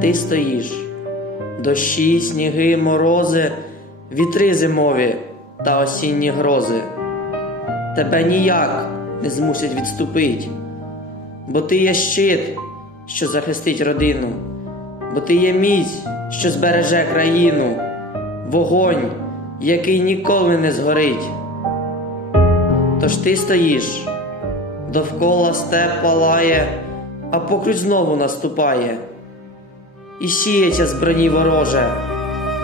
ти стоїш. Дощі, сніги, морози, вітри зимові та осінні грози. Тебе ніяк не змусять відступить, бо ти є щит, що захистить родину, бо ти є міць, що збереже країну, вогонь, який ніколи не згорить. Тож ти стоїш, довкола степ палає, а покруч знову наступає, і сіється з броні вороже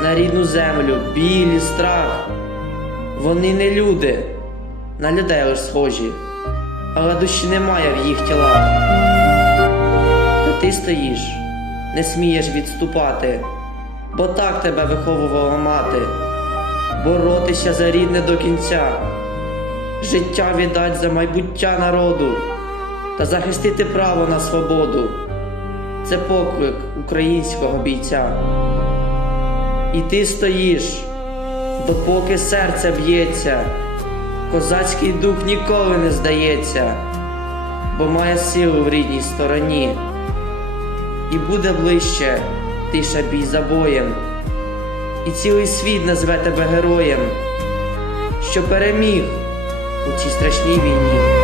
на рідну землю, біль і страх. Вони не люди, на людей лиш схожі, але душі немає в їх тілах. Та ти стоїш, не смієш відступати, бо так тебе виховувала мати, боротися за рідне до кінця, життя віддать за майбуття народу та захистити право на свободу. Це поклик українського бійця. І ти стоїш, допоки серце б'ється, козацький дух ніколи не здається, бо має силу в рідній стороні, і буде ближче тиша бій за боєм, і цілий світ назве тебе героєм, що переміг у цій страшній війні.